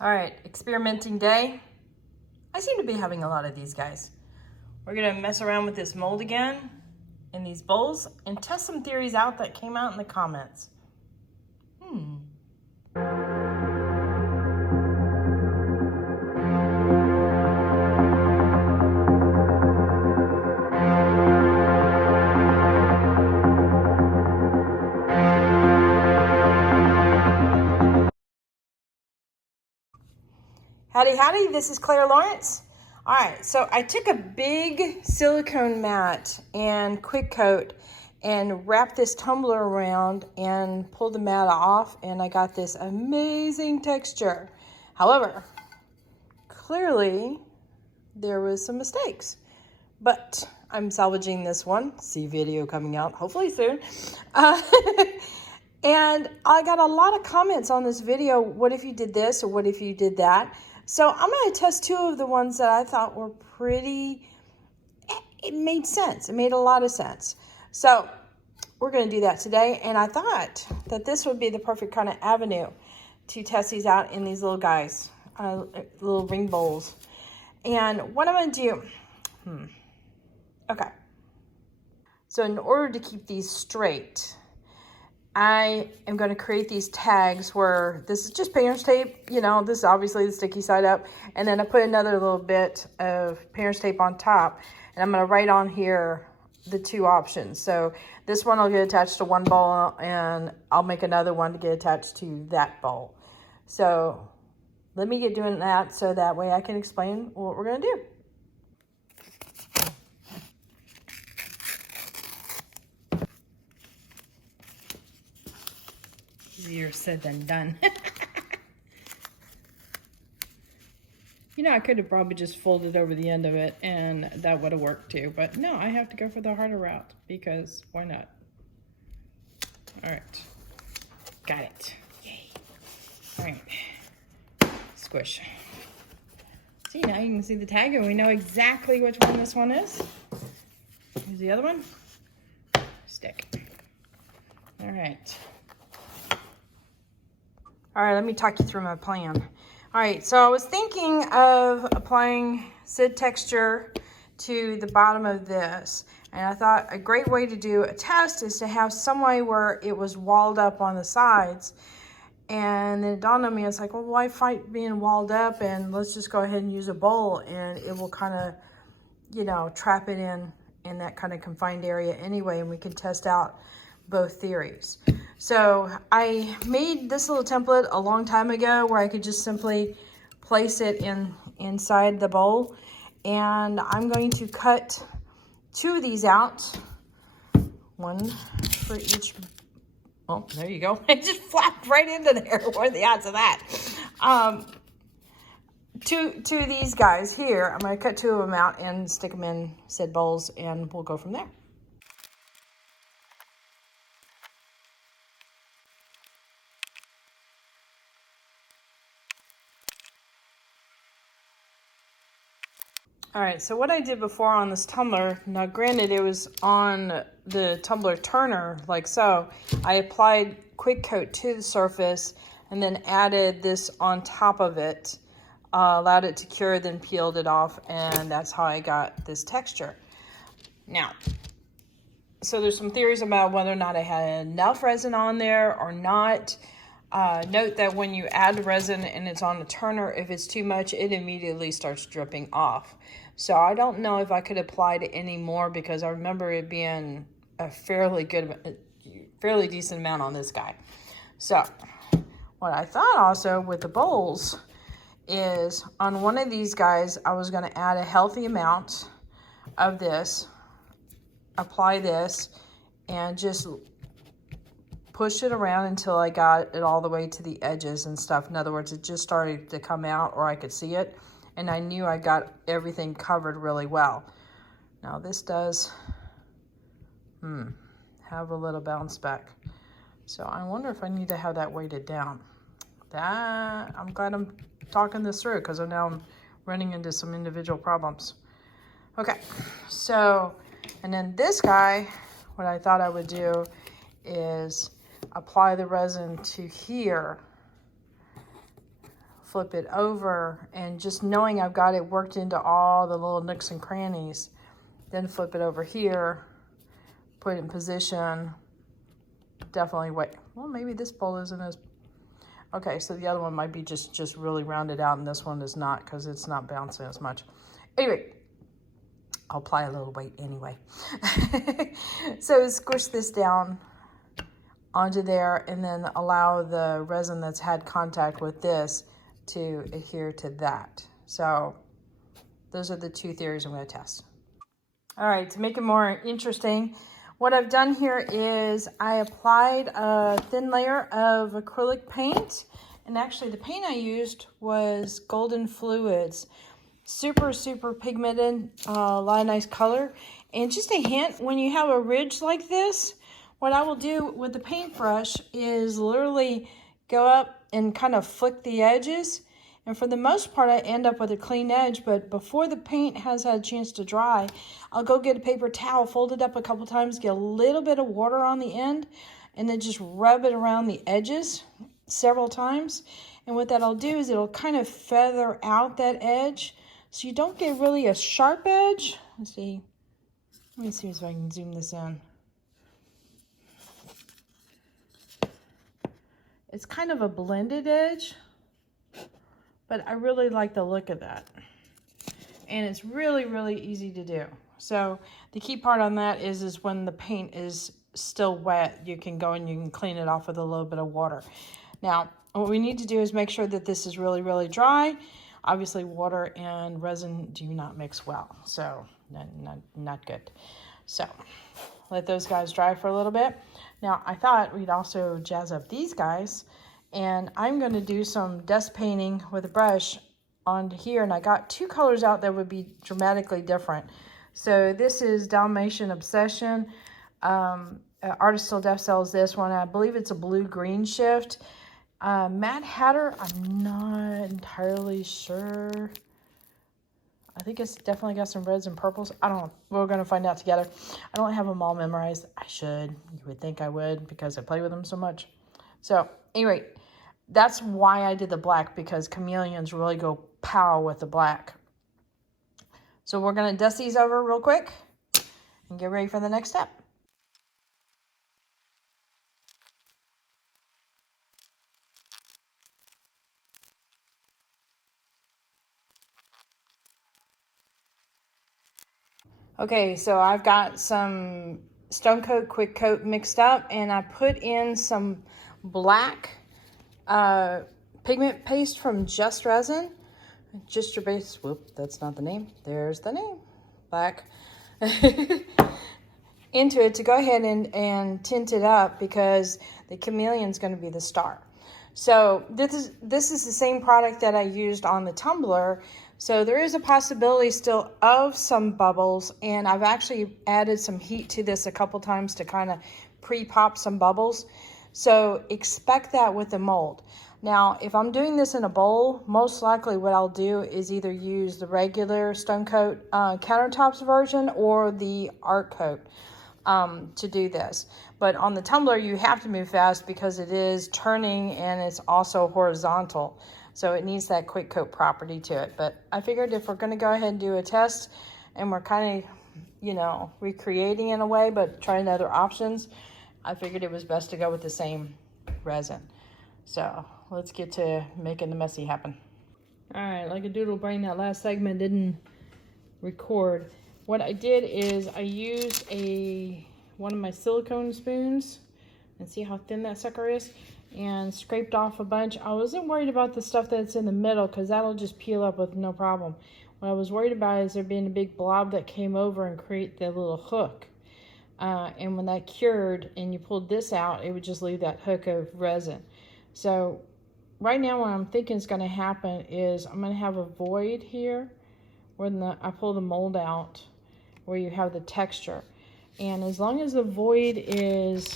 All right, experimenting day. I seem to be having a lot of these guys. We're gonna mess around with this mold again in these bowls and test some theories out that came out in the comments. Howdy, howdy, this is Clara Lawrence. All right, so I took a big silicone mat and quick coat and wrapped this tumbler around and pulled the mat off, and I got this amazing texture. However, clearly there was some mistakes, but I'm salvaging this one. See video coming out hopefully soon. And I got a lot of comments on this video. What if you did this, or what if you did that? So I'm going to test two of the ones that I thought were pretty, it made sense. It made a lot of sense. So we're going to do that today. And I thought that this would be the perfect kind of avenue to test these out in these little guys, little ring bowls. And what I'm going to do, okay. So in order to keep these straight, I am going to create these tags where this is just painter's tape, you know, this is obviously the sticky side up, and then I put another little bit of painter's tape on top, and I'm going to write on here the two options. So this one will get attached to one bowl, and I'll make another one to get attached to that bowl. So let me get doing that so that way I can explain what we're going to do. Easier said than done. You know, I could have probably just folded over the end of it and that would have worked too, but no, I have to go for the harder route because why not? All right, got it. Yay. All right, squish. See, now you can see the tag and we know exactly which one this one is. Here's the other one. Stick. All right. All right, let me talk you through my plan. All right, so I was thinking of applying Resin Texture to the bottom of this. And I thought a great way to do a test is to have some way where it was walled up on the sides. And then it dawned on me, it's like, well, why fight being walled up? And let's just go ahead and use a bowl and it will kind of, you know, trap it in that kind of confined area anyway, and we can test out both theories. So I made this little template a long time ago where I could just simply place it inside the bowl. And I'm going to cut two of these out, one for each. Oh, there you go. It just flapped right into there. What are the odds of that? Two of these guys here, I'm going to cut two of them out and stick them in said bowls, and we'll go from there. All right, so what I did before on this tumbler, now granted it was on the tumbler turner like so, I applied quick coat to the surface and then added this on top of it, allowed it to cure, then peeled it off, and that's how I got this texture. Now, so there's some theories about whether or not I had enough resin on there or not. Note that when you add resin and it's on the turner, if it's too much, it immediately starts dripping off. So I don't know if I could apply to any more because I remember it being a fairly decent amount on this guy. So what I thought also with the bowls is on one of these guys, I was going to add a healthy amount of this, apply this, and just push it around until I got it all the way to the edges and stuff. In other words, it just started to come out or I could see it, and I knew I got everything covered really well. Now this does have a little bounce back. So I wonder if I need to have that weighted down. I'm glad I'm talking this through because now I'm running into some individual problems. Okay, so, and then this guy, what I thought I would do is apply the resin to here flip it over, and just knowing I've got it worked into all the little nooks and crannies, then flip it over here, put it in position. Definitely wait. Well, maybe this bowl isn't as, okay, so the other one might be just really rounded out, and this one is not because it's not bouncing as much. Anyway, I'll apply a little weight anyway. So squish this down onto there, and then allow the resin that's had contact with this to adhere to that. So those are the two theories I'm going to test. All right, to make it more interesting, what I've done here is I applied a thin layer of acrylic paint, and actually the paint I used was Golden Fluids. Super, super pigmented, a lot of nice color. And just a hint, when you have a ridge like this, what I will do with the paintbrush is literally go up and kind of flick the edges. And for the most part, I end up with a clean edge, but before the paint has had a chance to dry, I'll go get a paper towel, fold it up a couple times, get a little bit of water on the end, and then just rub it around the edges several times. And what that'll do is it'll kind of feather out that edge, so you don't get really a sharp edge. Let's see. Let me see if I can zoom this in. It's kind of a blended edge, but I really like the look of that. And it's really, really easy to do. So the key part on that is when the paint is still wet, you can go and you can clean it off with a little bit of water. Now, what we need to do is make sure that this is really, really dry. Obviously, water and resin do not mix well, so not good. So let those guys dry for a little bit. Now, I thought we'd also jazz up these guys, and I'm going to do some dust painting with a brush onto here, and I got two colors out that would be dramatically different. So this is Dalmatian Obsession. Artist Still Def sells this one. I believe it's a blue-green shift. Mad Hatter, I'm not entirely sure. I think it's definitely got some reds and purples. I don't know. We're going to find out together. I don't have them all memorized. I should. You would think I would because I play with them so much. So anyway, that's why I did the black, because chameleons really go pow with the black. So we're going to dust these over real quick and get ready for the next step. Okay, so I've got some Stone Coat Quick Coat mixed up, and I put in some black pigment paste from Just Resin. Just Your Base, whoop, that's not the name. There's the name, black. Into it to go ahead and tint it up, because the chameleon's going to be the star. So this is the same product that I used on the tumbler. So there is a possibility still of some bubbles, and I've actually added some heat to this a couple times to kind of pre-pop some bubbles. So expect that with the mold. Now, if I'm doing this in a bowl, most likely what I'll do is either use the regular Stone Coat countertops version or the art coat to do this. But on the tumbler, you have to move fast because it is turning and it's also horizontal. So it needs that quick coat property to it. But I figured if we're going to go ahead and do a test, and we're kind of, you know, recreating in a way, but trying other options, I figured it was best to go with the same resin. So let's get to making the messy happen. All right, like a doodle brain, that last segment didn't record. What I did is I used one of my silicone spoons, and see how thin that sucker is, and scraped off a bunch. I wasn't worried about the stuff that's in the middle, because that'll just peel up with no problem. What I was worried about is there being a big blob that came over and create that little hook. And when that cured and you pulled this out, it would just leave that hook of resin. So right now what I'm thinking is going to happen is I'm going to have a void here when I pull the mold out, where you have the texture. And as long as the void is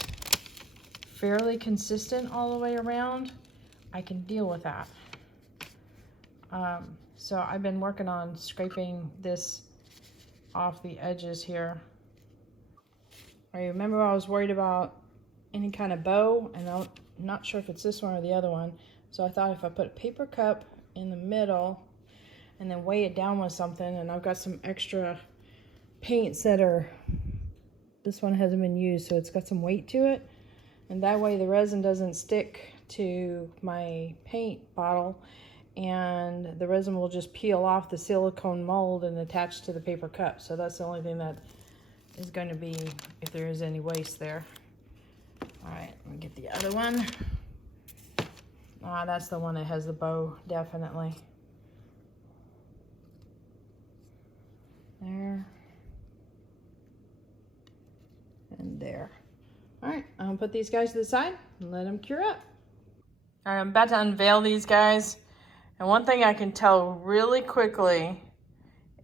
fairly consistent all the way around, I can deal with that. So I've been working on scraping this off the edges here. I remember I was worried about any kind of bow, and I'm not sure if it's this one or the other one. So I thought if I put a paper cup in the middle and then weigh it down with something. And I've got some extra paints that are, this one hasn't been used, so it's got some weight to it. And that way the resin doesn't stick to my paint bottle, and the resin will just peel off the silicone mold and attach to the paper cup. So that's the only thing that is going to be, if there is any waste there. All right, let me get the other one. Ah, that's the one that has the bow, definitely. There. And there. All right, I'm gonna put these guys to the side and let them cure up. All right, I'm about to unveil these guys. And one thing I can tell really quickly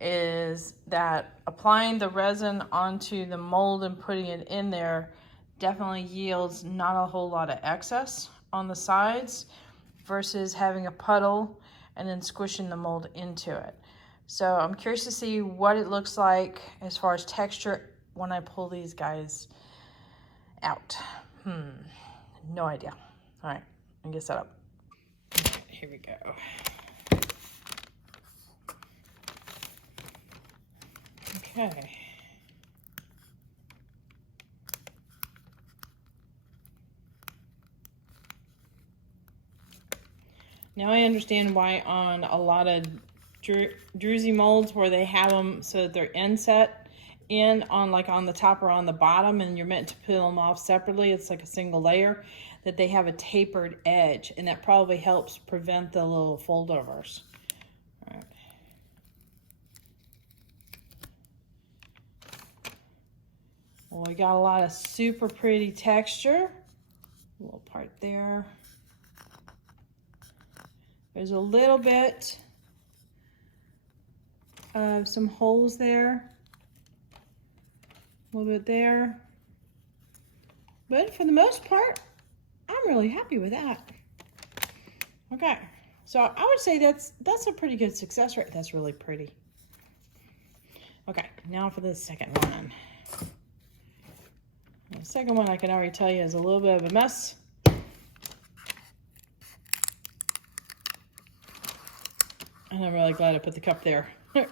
is that applying the resin onto the mold and putting it in there definitely yields not a whole lot of excess on the sides versus having a puddle and then squishing the mold into it. So I'm curious to see what it looks like as far as texture when I pull these guys out. No idea. All right, let me get set up. Okay, here we go. Okay. Now I understand why on a lot of druzy molds where they have them so that they're inset in on, like on the top or on the bottom, and you're meant to peel them off separately, it's like a single layer, that they have a tapered edge, and that probably helps prevent the little foldovers. All right. Well, we got a lot of super pretty texture. A little part there. There's a little bit of some holes there. A little bit there. But for the most part, I'm really happy with that. Okay, so I would say that's a pretty good success rate. That's really pretty. Okay, now for the second one. The second one I can already tell you is a little bit of a mess. And I'm really glad I put the cup there. All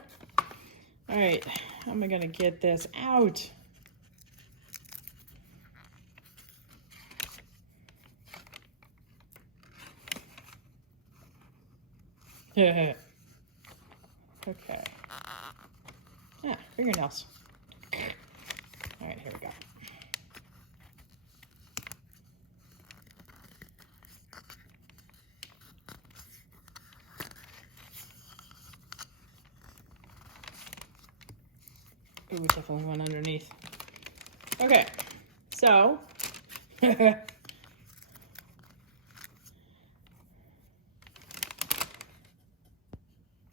right, how am I gonna get this out? Okay. Ah, fingernails. All right, here we go. Ooh, we definitely went underneath. Okay, so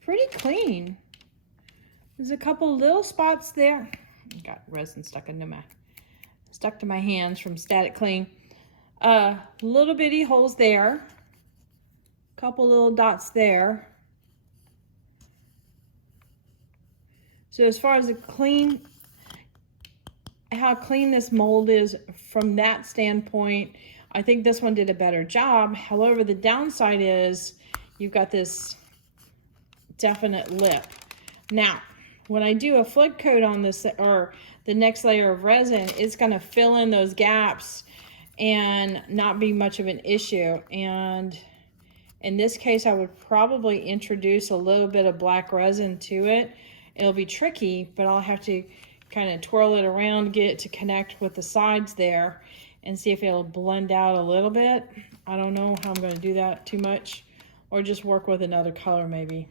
pretty clean. There's a couple little spots there. Got resin stuck to my hands from static cling. Little bitty holes there. Couple little dots there. So as far as how clean this mold is from that standpoint, I think this one did a better job. However, the downside is you've got this definite lip. Now, when I do a flick coat on this, or the next layer of resin, it's gonna fill in those gaps and not be much of an issue. And in this case, I would probably introduce a little bit of black resin to it. It'll be tricky, but I'll have to kind of twirl it around, get it to connect with the sides there, and see if it'll blend out a little bit. I don't know how I'm going to do that too much, or just work with another color maybe.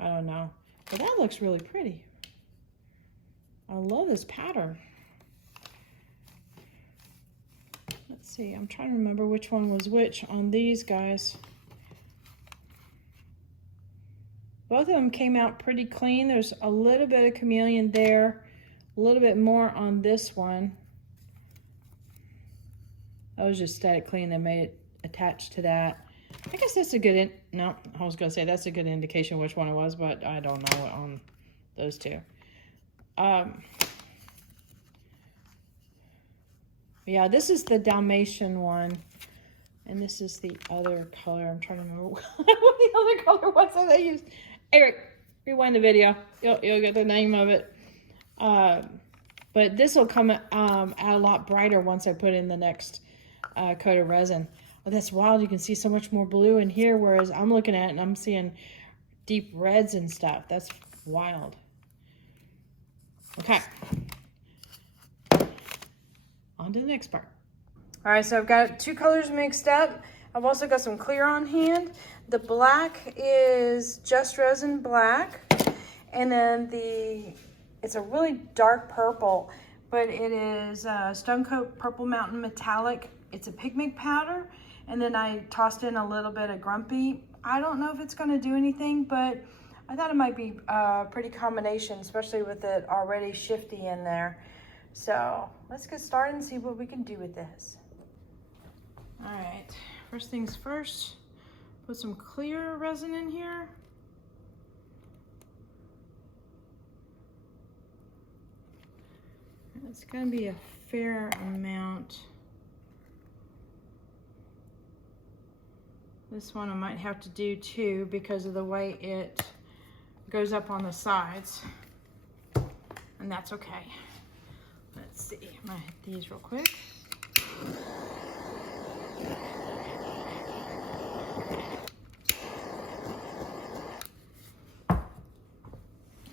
I don't know, but that looks really pretty. I love this pattern. Let's see, I'm trying to remember which one was which on these guys. Both of them came out pretty clean. There's a little bit of chameleon there, a little bit more on this one. That was just static clean that made it attached to that. I guess that's a good, no, I was gonna say that's a good indication which one it was, but I don't know on those two. Yeah, this is the Dalmatian one. And this is the other color. I'm trying to remember what the other color was that I used. Eric, rewind the video. You'll get the name of it. But this will come out a lot brighter once I put in the next coat of resin. Oh, that's wild. You can see so much more blue in here, whereas I'm looking at it and I'm seeing deep reds and stuff. That's wild. Okay. On to the next part. All right, so I've got 2 colors mixed up. I've also got some clear on hand. The black is just resin black. And then it's a really dark purple, but it is Stone Coat Purple Mountain Metallic. It's a pigment powder. And then I tossed in a little bit of Grumpy. I don't know if it's gonna do anything, but I thought it might be a pretty combination, especially with it already shifty in there. So let's get started and see what we can do with this. All right, first things first, put some clear resin in here. It's gonna be a fair amount. This one I might have to do too because of the way it goes up on the sides, and that's okay. Let's see, I'm gonna hit these real quick.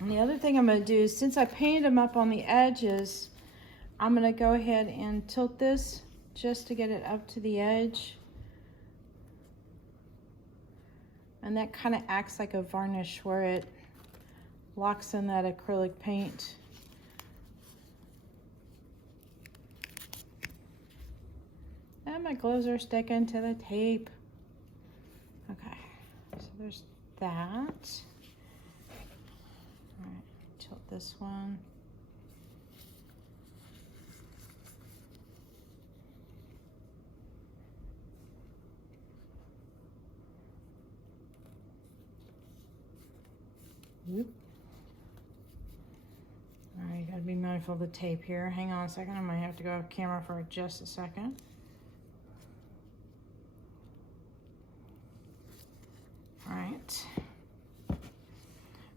And the other thing I'm gonna do is, since I painted them up on the edges, I'm gonna go ahead and tilt this just to get it up to the edge. And that kind of acts like a varnish where it locks in that acrylic paint. And my gloves are sticking to the tape. Okay, so there's that. All right, tilt this one. Whoop. All right, gotta be mindful of the tape here. Hang on a second, I might have to go off camera for just a second. All right.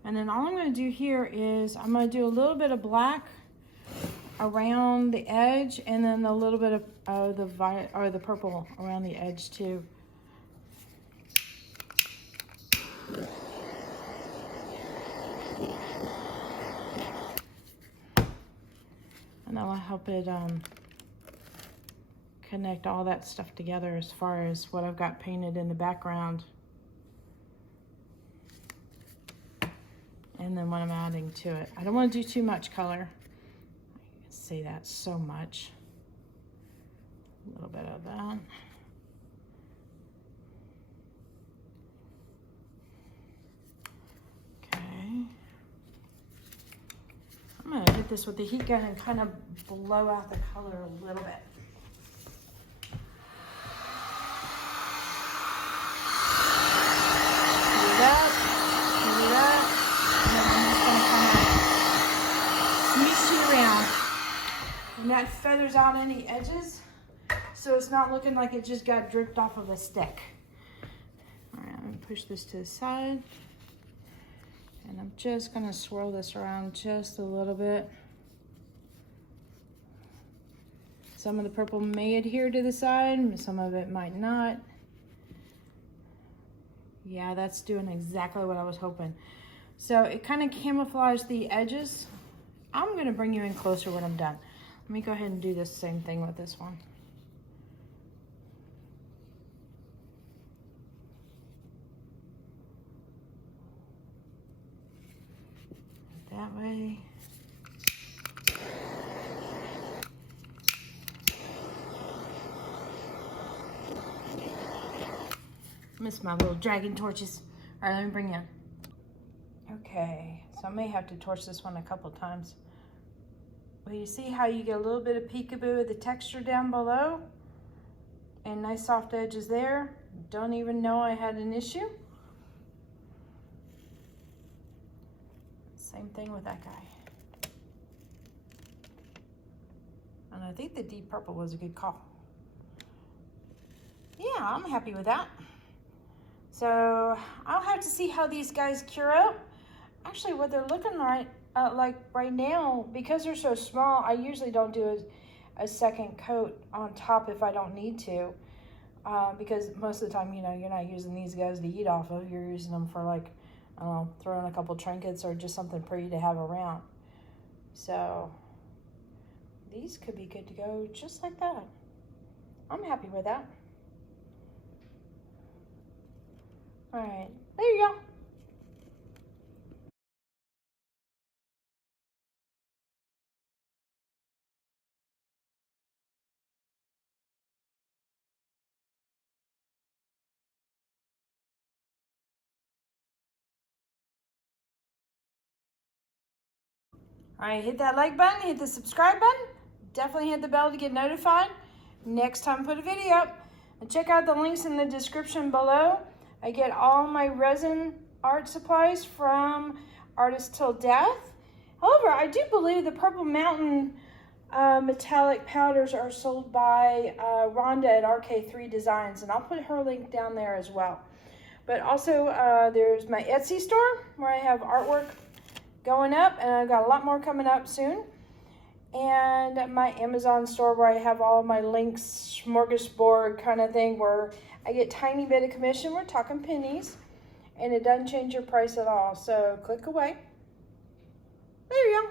And then all I'm gonna do here is I'm gonna do a little bit of black around the edge, and then a little bit of the purple around the edge too. And that will help it connect all that stuff together as far as what I've got painted in the background. And then what I'm adding to it. I don't want to do too much color. I can see that so much. A little bit of that. Okay. I'm gonna hit this with the heat gun and kind of blow out the color a little bit. Heat it up, heat it up, and then I'm just gonna kind of smoosh it around. And that feathers out any edges, so it's not looking like it just got dripped off of a stick. All right, I'm gonna push this to the side. And I'm just gonna swirl this around just a little bit. Some of the purple may adhere to the side, some of it might not. Yeah, that's doing exactly what I was hoping. So it kind of camouflaged the edges. I'm gonna bring you in closer when I'm done. Let me go ahead and do the same thing with this one. That way. Miss my little dragon torches. All right, let me bring you in. Okay, so I may have to torch this one a couple times. Well, you see how you get a little bit of peekaboo of the texture down below? And nice soft edges there. Don't even know I had an issue. Same thing with that guy. And I think the deep purple was a good call. yeah, I'm happy with that. So I'll have to see how these guys cure up. Actually, what they're looking like right now, because they're so small, I usually don't do a second coat on top if I don't need to. Because most of the time, you know, you're not using these guys to eat off of. You're using them for, like, I don't know, throwing a couple trinkets or just something pretty to have around. So these could be good to go just like that. I'm happy with that. All right, there you go. All right, hit that like button, hit the subscribe button. Definitely hit the bell to get notified next time I put a video up. And check out the links in the description below. I get all my resin art supplies from Artist Till Death. However, I do believe the Purple Mountain metallic powders are sold by Rhonda at RK3 Designs, and I'll put her link down there as well. But also, there's my Etsy store where I have artwork going up, and I've got a lot more coming up soon. And my Amazon store where I have all my links, smorgasbord kind of thing, where I get tiny bit of commission. We're talking pennies, and it doesn't change your price at all. So click away. There you go.